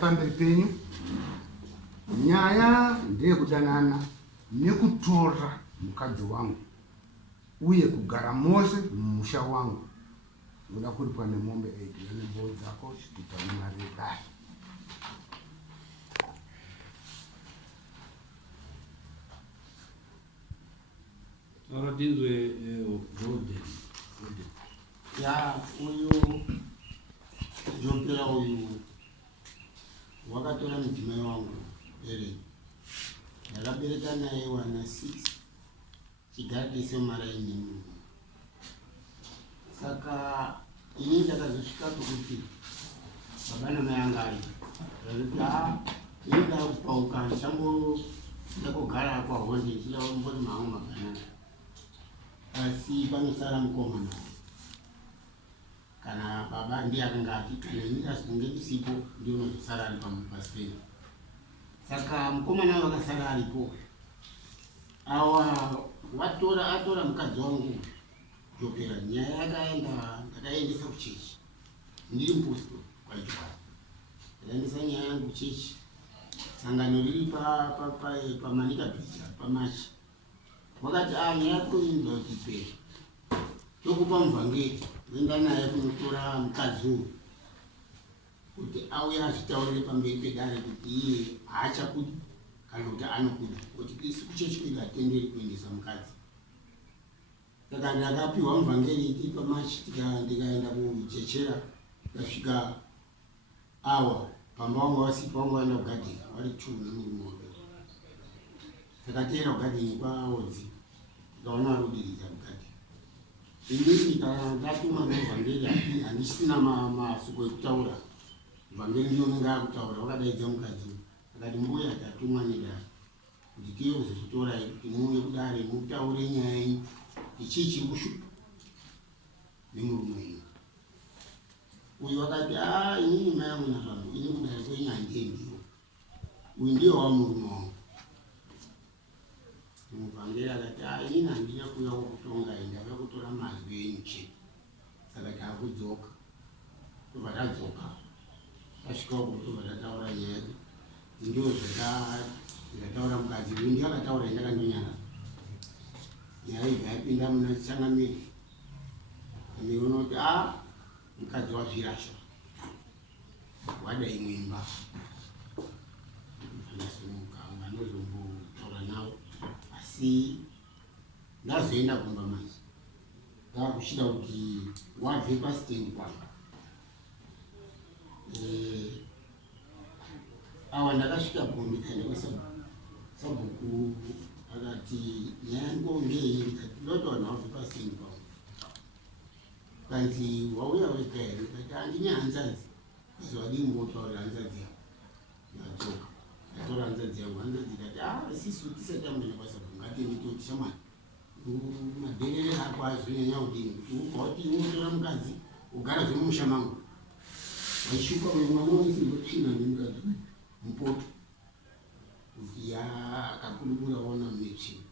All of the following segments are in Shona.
pamberi penyu. Nyaya ndeyekudanana nekutora mukadzi wangu uye kugara mose mumusha wangu. Unoda kuripwa nemombe 8 nembowo dzako chitupa nemari yedare. Aradinzwe Rode. Ya uyu jopera uyu wakatora mudzimai wangu ere ndakabereka naye wana 6 chigadi semaraini. Saka ini ndakazosvika kuti baba namai anga ari kuti ini ndakupauka ndakugara kwahonde ndichida kumboti mangu maganana, asi panosara mukomana kana baba ndiye akanga ati kana ini ndazonge ndisipo ndiye unozosara ari pamupasiteri. Saka mukomana wakasara aripo awa atora mukadzi wangu jopera. Nyaya yakaenda ndakaendesa kuchechi, ndiri muposto kwaichwa ndakaendesa nyaya yangu kuchechi. Sangano riri pamanika bhicha pamachi wakati nyaya yako inoda kuti ipere tokupa muvhangeri uenda naye kunotora mukadzi uyu kuti auye azvitaurire pamberi pedare kuti iye haachakudi kana kuti anokuda, kuti isi kuchechi kwedu hatenderi kuendesa mukadzi. Saka ndakapiwa muvhangeri iti pamachi ndikaenda kuchechera ndasvika awa pamba wangu wasipa wangu waenda kugadheni wari 2 nemurume wake. Takatera kugadheni kwaodzi ndikaona varudiriza kugadheni. Inini ndatuma nemuvhangeri ati handisina masuko ekutaura, muvhangeri ndiyo unenge akutaura. Wakadaidza mukadzi akati mbuya tatumwa nedare kuti tiye kuzokutorai kuti muuye kudare mutaure nyaya yenyu ichi chiri kushupa nemurume wenyu. Uyu wakati inini mai yangu nazvangu ini kudare kwenyu handiendi, uyu ndiye wamurume wangu. Muvhangeri akati inini handina kuuya kukutongai, ndauya kutora mazwi enyu chete. Saka taakudzoka, tobva tadzoka tasvikawo kuti tobva tataura nyaya yedu. Ndio zvataura mukadzi uyu ndiye akataura indakandonyara nyaya ibva yapinda muna changamiri. Amiri unoti mukadzi wazvirasha wada imwe imba anasimuka anozombotaura nawo, asi ndazoenda kumba manje ndakushida kuti wabve pasitendi panga. Awa ndakasvikapo ndikaenda kwasabhuku akati nyaya yangu ngei, ndikati ndotowana wabve pasitendi panga. Kanzi wauya wega here? Ndikati handine hanzvadzi. Kazi wadini mbotaurira hanzvadzi yangu? Ndadzoka ndatora hanzvadzi yangu. Hanzvadzi ikati isisu tisati tamboenda kwasabhuku ngatiende toti shamwari madherere ako azonyanya kudini kuti ubva kuti unotora mukadzi ugara zvemumusha mangu waishuka uyu mwana waisingotsinda nemukadzi mupoto kuti akakurukura waona mumetsvina.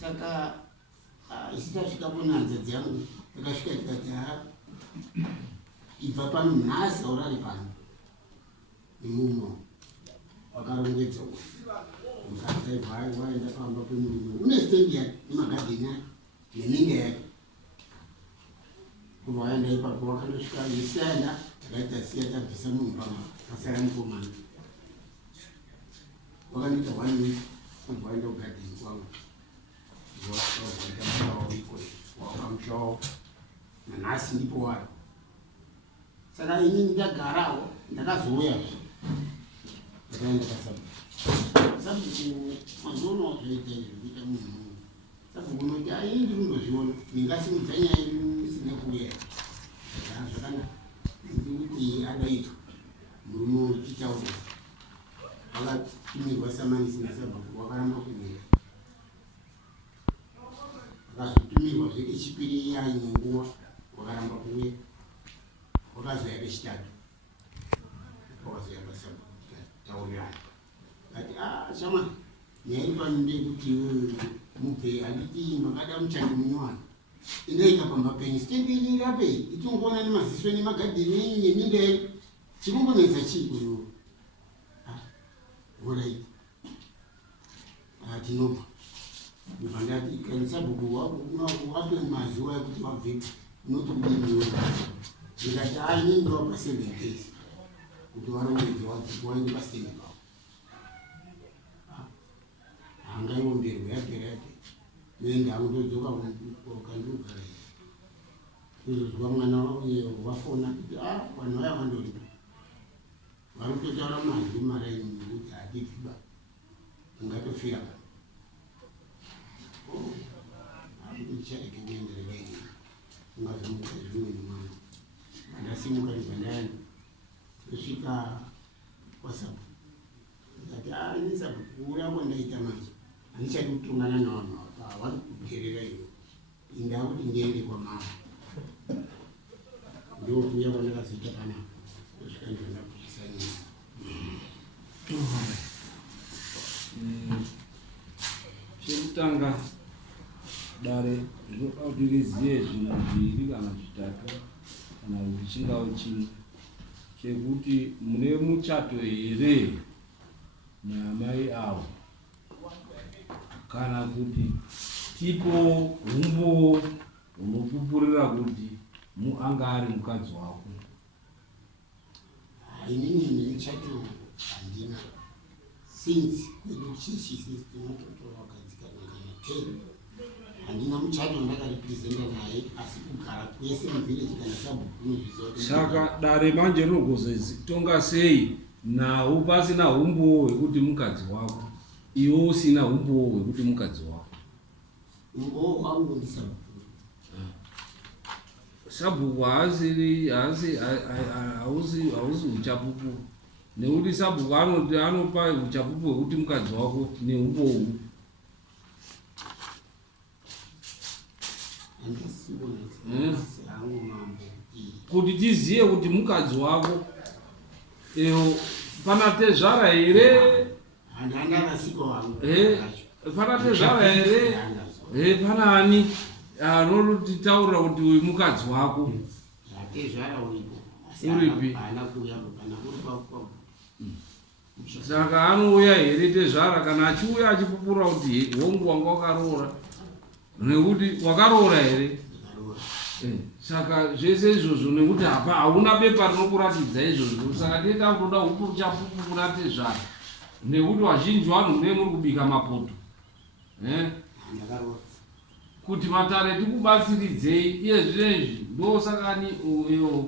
Saka isi tasvikapo nehanzvadzi yangu takasvika tikati ibva pano nhasi aurari pano nemumo wakarongedza mukadzi aibva waenda pamba pemurume une stendi yake nemagadheni yake neminga yake. Kubva waenda ipapo wakandosvika isiaenda takaita siya tabvisa munhu pamba pasara mukomana. Wakandoita 1 week kubva waenda kugadheni kwangu wakamushawo nanhasi ndipo wari. Saka inini ndagarawo ndakazouyazve ndakaenda pasabhuku mazono zvoita izvi kuita munhu sabhuku unoti inini ndiri kundozviona ndingasimudza nyaya yedu isina kuuya zvakanaka ndikuti adaitwa murume uchitaura wakatumirwa samanisina sabhuku wakaramba kuuya wakazotumirwa zvekechipiri yaine nguva wakaramba kuuya wakazoya kechitatu wakazoya pasabhuku taurirana ati shamwari nyaya iri pano ndeyekuti mubve handiti makada muchandi munywana indaita pamba penyu sitendiri rapei itingoona nemaziso nemagadheni enyu neminda yedu chikumbonetsa chii uyu alright tinobva ndati kanisa bhuku wape mazuva ekuti wabve unoti kudiniyo ndikati inini ndovapa 7 days kuti varongedze waende paseni pavo hangaiomberwe yapera yake noenda angudodzoka kandogara kuzozwa mwana wafona kuti vanhu vaya vandoripa vari kutotaura mazwi maraini kuti hatifiba ungatofira ndichaeke kuendere vene ungazomuka zvimweni mwana mandasimuka ndibandayani tosvika WhatsApp ndikati inisabu urako ndaita manje handichadi kutongana navanhu vari kugerera iyo indaa kuti ndiende kwamama ndokuya kwandakazoita panapa tosvika ndondakuisa nyika chekutanga dare zvinoda kuti rizive zvinhu 2 kana 3 kana kuti chingava chimwe chekuti mune muchato here naamai avo kana kuti tipo humbo hunopupurira kuti anga ari mukadzi wako. inini nemuchato handina since kwedu chichisi tinototora wakadzikana kana 10 handina muchato ndakaripresenta naye asi kugara kwese muvhileji kana sabhuku saka dare manje rinogozotonga sei nawo pasina humbowo hwekuti mukadzi wako iwo usina humbowo hwekuti mukadzi wako. umbowo wangu ndisabhuku sabhuku hausi uchapupu nekuti sabhuku anopa uchapupu hwekuti mukadzi wako neumbowo kuti tiziye kuti mukadzi wako pana tezvara here pana tezvara here pana ani anotitaurira kuti uyu mukadzi wako uripi. Saka anouya here tezvara kana achiuya achipupura kuti hongu wanga wakaroora nekuti wakaroora here. Saka zvese izvozvo nekuti hauna bepa rinokuratidza izvozvo saka tienda kutoda hupu chapupu kuna tezvara nekuti vazhinji vanhu mune muri kubika mapoto kuti matare tikubatsiridzei iye zvinezvi ndosakani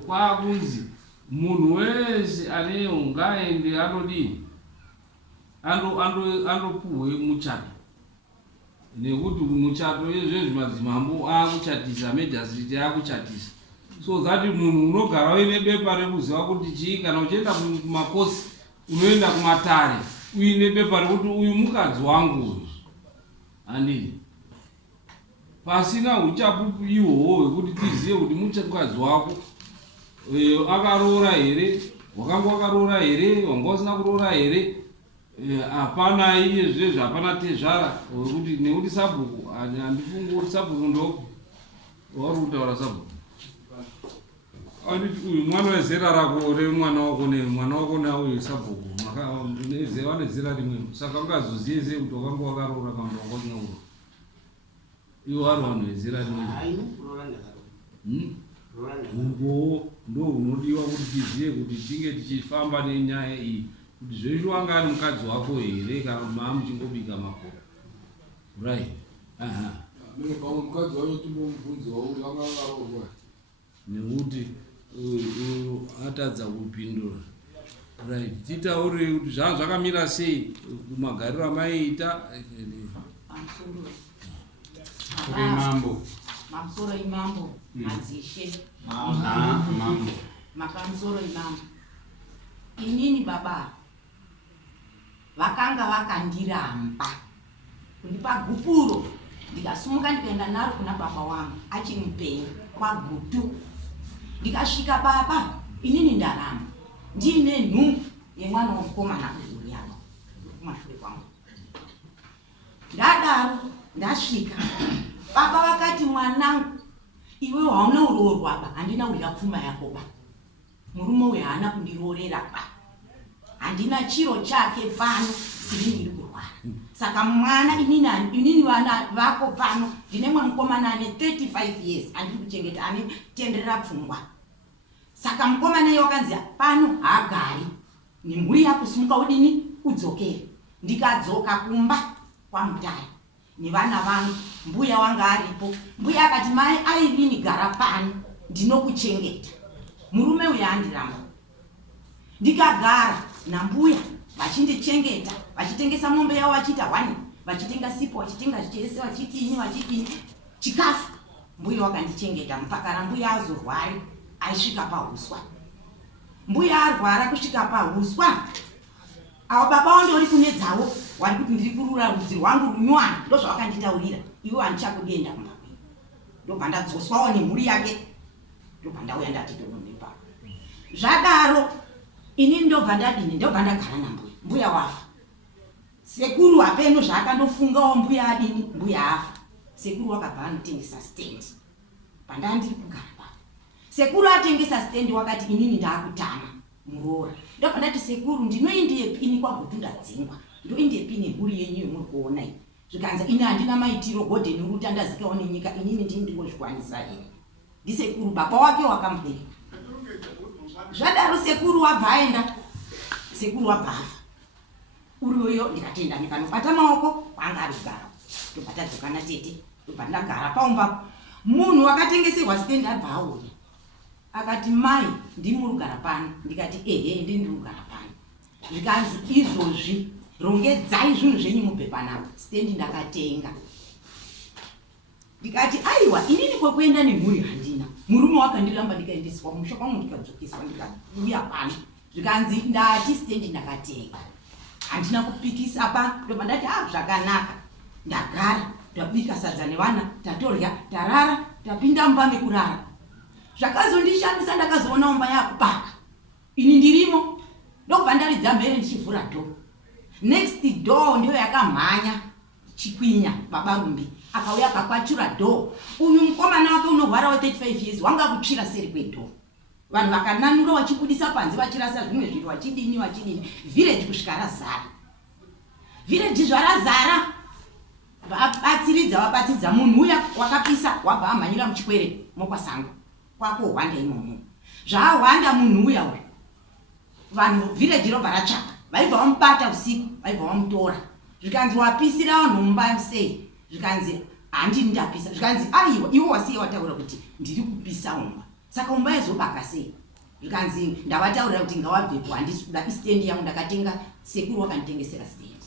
kwakunzi munhu wese aneyo ngaende anodini andopuhwe muchato nekuti muchato yezvezvi madzimambo akuchatisa medhasiti akuchatisa so that munhu unogara uine bepa rekuziva kuti chii kana uchienda kumakosi unoenda kumatare uine bepa rekuti uyu mukadzi wangu uyu handii pasina uchapupu ihwohwo hwekuti tizive kuti mukadzi wako akaroora here wakanga wakaroora here wanga usina kuroora here hapana iye zvezvi hapana tezvara wekuti nekuti sabhuku handifungi kuti sabhuku ndopi wari kutaura sabhuku anditi uyu mwana wezera rako remwana wako nemwana wako nauyu sabhuku vane zera rimwe saka ungazoziye sei kuti wakanga wakaroora kana wanga usina kuroora iwo vari vanhu vezera rimwe umbowo ndo hunodiwa kuti tizive kuti tinge tichifamba nenyaya iyi kuti zveshe wanga ari mukadzi wako here kana maa muchingobika mapoto right. Pamwe mukadzi wacho timbomubvunza kuti anga akaroorwa nekuti uyu atadza kupindura right. Titaurire kuti zvanga zvakamira sei kumagariro amaiita Mamsoro imambo madzishe mapamusoro imambo inini baba vakanga vakandiramba kundipa gupuro ndikasumuka ndikaenda naro kuna baba wangu achiri mupenyu kwagutu ndikasvika baba inini ndaramba ndiine nhumbu yemwana womukomana uyu yako kumashure kwangu ndadaro ndasvika baba vakati mwanangu iwe hauna uroorwa ba handina udya pfuma yako ba murume uyu haana kundiroorera ba, handina chiro chake pano, inini ndiri kurwara. Saka mwana inini vana vako pano ndine mukomana ane 35 years handiri kuchengeta, ane tenderera pfungwa. Saka mukomana iye wakanzi pano haagari, nemhuri yako simuka udini udzokere. Ndikadzoka kumba kwaMutare nevana vangu, mbuya wanga aripo. Mbuya akati mai Irene gara pano ndinokuchengeta. Murume uyu Handibvi. Ndikagara nambuya vachindichengeta, vachitengesa mombe yavo vachiita hwani, vachitenga sipo, vachitenga chese, vachitini chikafu. Mbuya wakandichengeta mpaka mbuya azorwari aisvika pauswa. Mbuya arwara kusvika pauswa, avo baba wandori kune dzavo vari kuti ndiri kurura rudzi rwangu runywana, ndozvavakanditaurira. Ivo handichakudenda kumba kwenyu. Ndobva ndadzoswawo nemhuri yake, ndobva ndauya ndati tononepa. Zvadaro inini ndobva ndadini, ndobva ndagara nambuya. Mbuya wafa. Sekuru hapeno zvaakandofungawo mbuya adini, mbuya afa. Sekuru wakabva anotengesa stendi. Pandandiri kugara pa. Sekuru atengesa stendi wakati inini ndaakutama muroora. Ndobva ndati sekuru ndinoendepini kwaGutu ndadzingwa. Ndoendepi nemhuri yenyu yomuri kuona iyi. Zvikanzi ini handina maitiro godheni ruta ndazikawo nenyika, inini ndini ndingozvikwanisa here. Ndisekuru baba wake wakamubereka. Zvadaro sekuru wabva aenda, sekuru wabva afa. Uriyoyo ndikatenda ndikanobata maoko kwanga ari kugara. Ndobva tadzokana tete, ndobva ndagara paumba. Munhu wakatengeserwa stendi abva auya. Akati mai ndimuri kugara pano. Ndikati ehe ndiri kugara pano. Zvikanzi izvozvi rongedzai zvinhu zvenyu mubve panapa. Stendi ndakatenga. Ndikati aiwa inini kwekuenda nemhuri handina. Murume wakandiramba ndikaendeswa kumusha kwangu ndikadzokeswa ndikauya pano. Zvikanzi ndati stendi ndakatenga. Handina kupikisa pa, ndobva ndati zvakanaka. Ndagara, ndabika sadza nevana, tatorya, tarara, tapinda mumba mekurara. Zvakazondishamisa ndakazoona umba yakupaka. Ini ndirimo, ndobva ndaridza mhere ndichivhura door. Next door ndiyo yakamhanya Chikwinya baba Rumbi. Akauya akakwachura door. Uyu mukomana wake unorwara wa 35 years wanga kutsvira seri kwedoor. Vanhu vakananura vachibudisa panze vachirasa zvimwe zviro vachidini. Village kusvika razara. Village zvarazara. Vabatsidza munhu uya wakapisa wabva amhanyira muchikwere mokwasango. Kwako Hwanda imomo. Zvahwanda munhu uya uyu. Vanhu village robva ratsvaka. Vaibva vamubata usiku, vaibva vamutora. Zvikanzi wapisira vanhu mumba sei? Zvikanzi handini ndapisa. Zvikanzi aiwa iwo wasiye wataura kuti ndiri kupisa umba. Saka umba yazobaka sei? Zvikanzi ndavataurira kuti ngawabvepo handisi kuda stendi yangu ndakatenga, sekuru wakanditengesera stendi.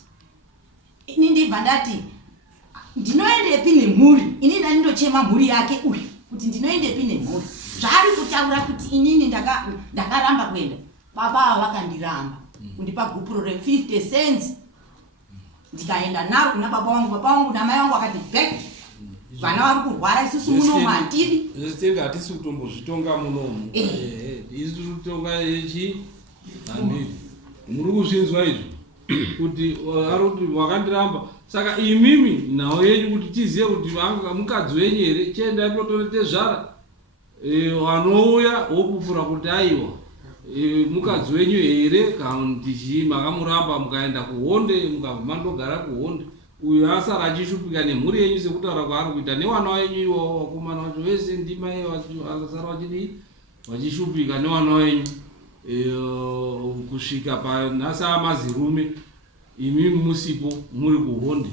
Ini ndibva ndati ndinoendepi nemhuri? Ini ndandochema mhuri yake uyu kuti ndinoendepi nemhuri. Zvari kutaura kuti inini ndakaramba kuenda. Baba vakandiramba kundipa gupuro re50 cents. Ndikaenda naro kuna baba wangu namai wangu akati back. Vana vari kurwara isusu munomu handiri. Stendi hatisi kutombozvitonga munomu. Isi kutonga ichi handiri. Muri kuzvinzwa izvo kuti aroti wakandiramba. Saka imimi nhau yenyu kuti tizive kuti mukadzi wenyu here chienda ipotonete zvara. Vanouya wopupura kuti aiwa mukadzi wenyu here kuti makamuramba mukaenda kuhonde mukabva mandogara kuhonde. Uyu asara achishupika nemhuri yenyu sekutaura kwaari kuita nevana venyu ivo vakomana vacho vese ndimai asara vachishupika nevana venyu kusvika panhasi amazirume imimi musipo muri kuhonde.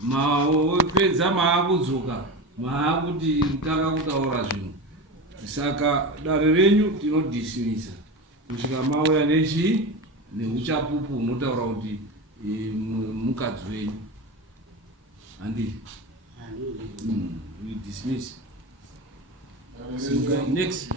Mapedza maakudzoka maakuti mutanga kutaura zvinhu. Saka dare renyu tinodhisimisa kusvika mauya neuchapupu unotaura kuti mukadzi wenyu handii. We dismiss. Next.